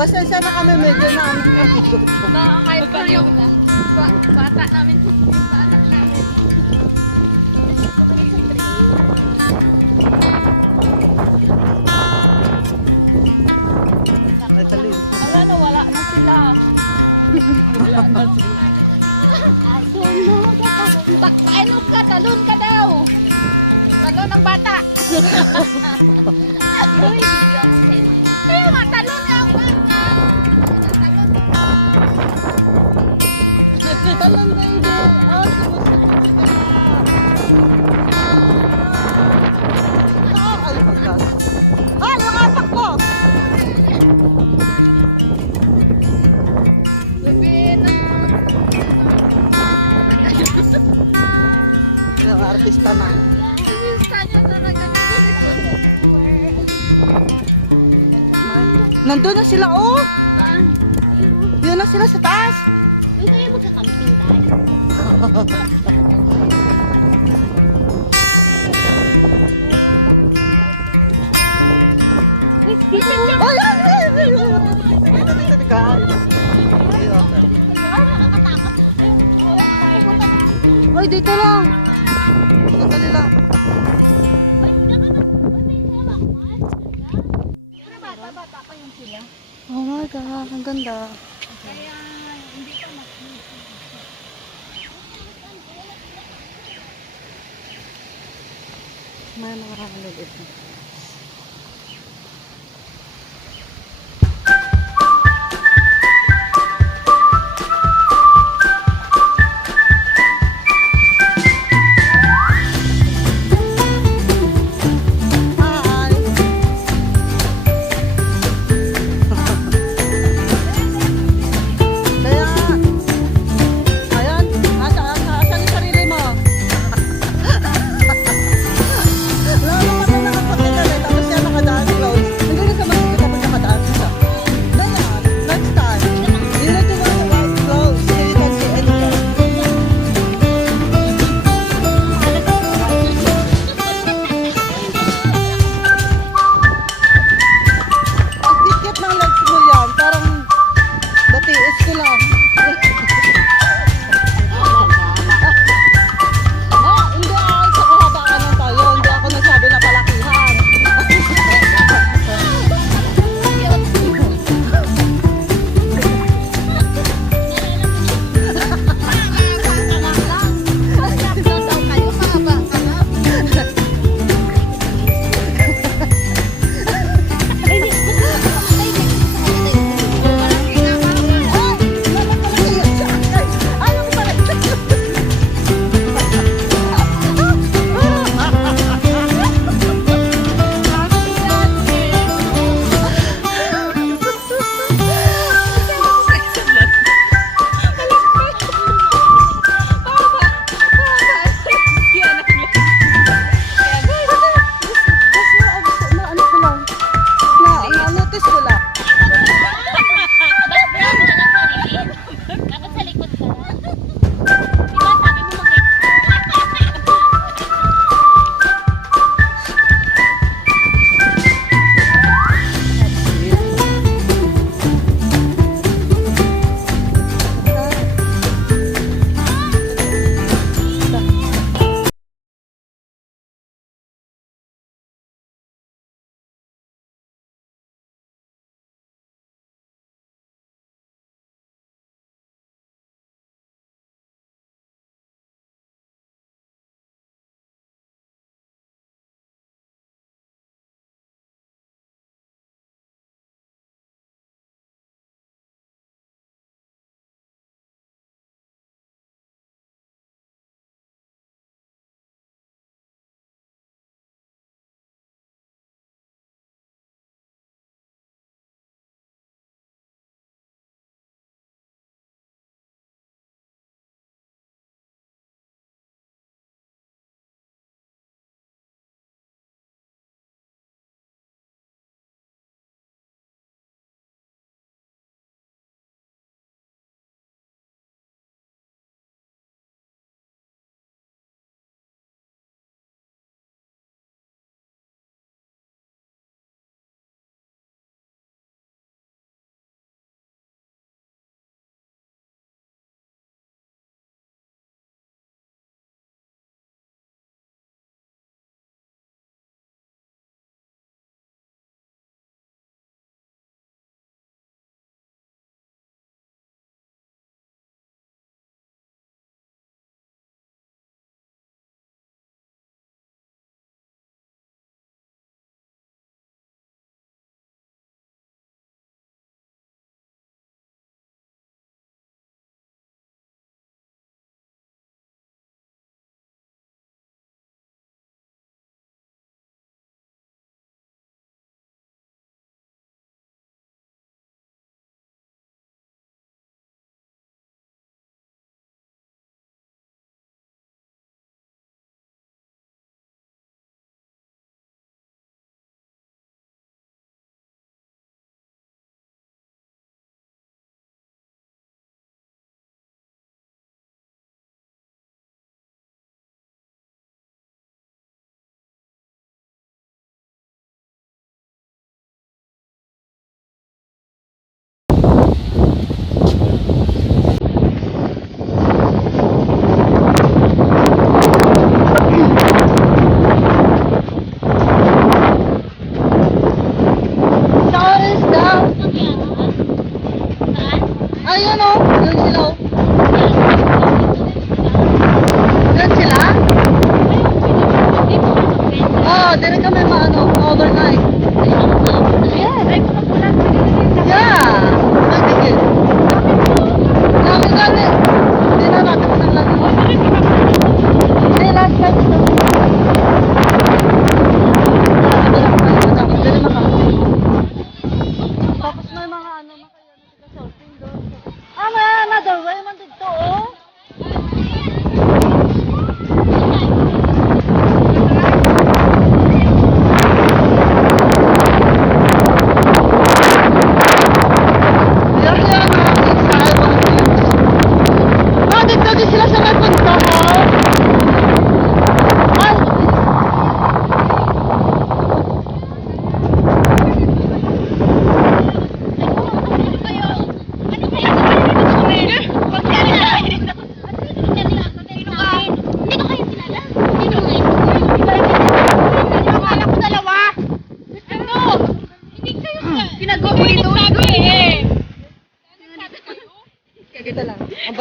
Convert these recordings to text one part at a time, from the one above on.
Pasensya na kami, medyo na ano kami. Nakakain ko yung bata namin. Sa anak namin. Ay, tali. Wala na, wala na sila. Wala na sila. Ano ka? Talon ka daw. Talon ng bata. Uy, video ako sa inyo. Kaya nga, talon na ang bata. Talon na hindi. Ah, sumusunod ka. Ah, ay, pagkas. Ah, yung apak ko! Yung artista na. Nandun na sila, oh! Yun na sila sa taas! Uy, kaya magkakamping tayo. Uy, dito siya. Oh, yan! Dito, guys. Hoy, dito lang! Sandali lang. Bata pa yung sila. Oh my God, ang ganda. Kaya hindi pa May nakakaliit. Lalo ka na nakapag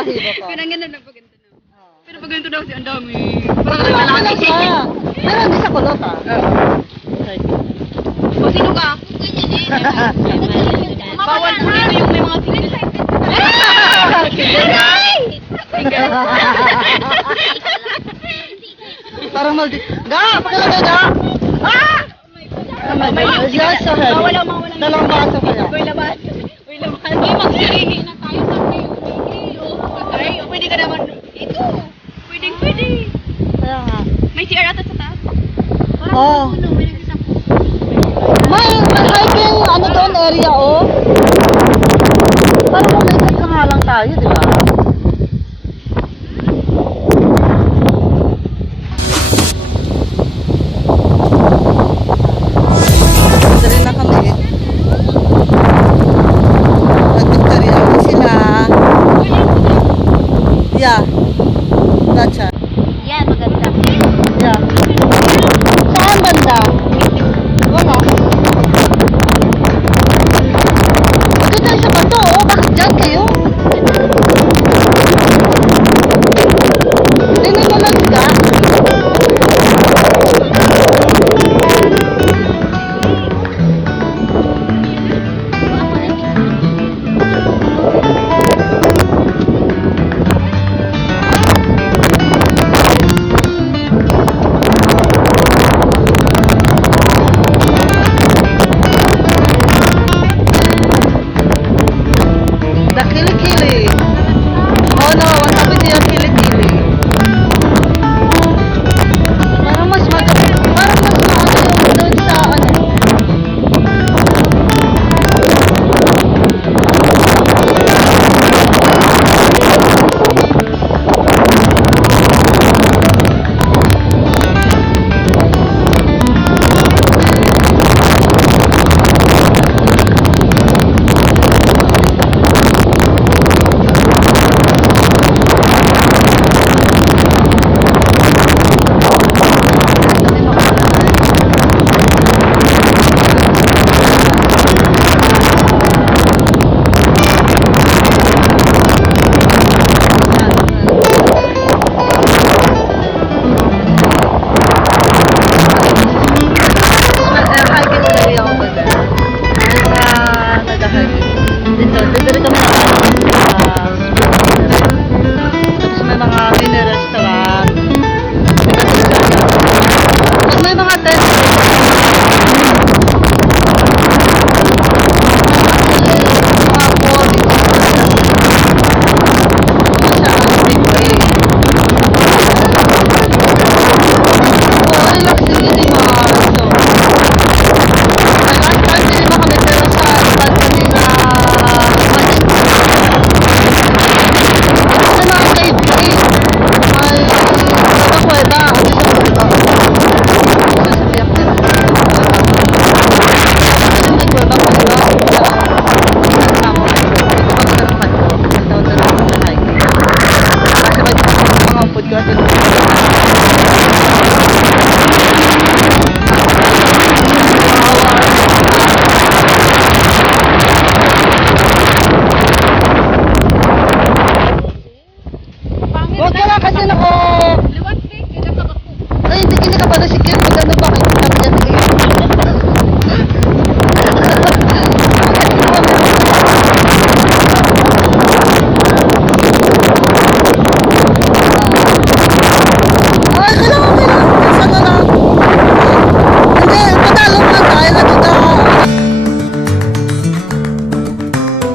balahibo ko. Pero ang ganda na pag ganito na. Oo. Pero pag ganito daw si ang dami. Pero ano siya? Pero hindi siya kulot ah. O sino ka? Bawal po dito yung may mga single. Parang maldi. Ga! Pakilagay ga! Ah! Yes, so heavy. Mawala. Dalawang baso kaya. Uy, laban. Uy, magsirili na tayo sa Ay, pwede ka naman. Ito. Pwede. Kaya nga. May CR ata sa taas. Oh. May hiking ano doon area oh. Parang umiikot ka nga lang tayo, di ba? Dali na kami. Nag-Victoria na sila. Yeah. Gotcha. Yan, maganda. Yeah. Saan banda?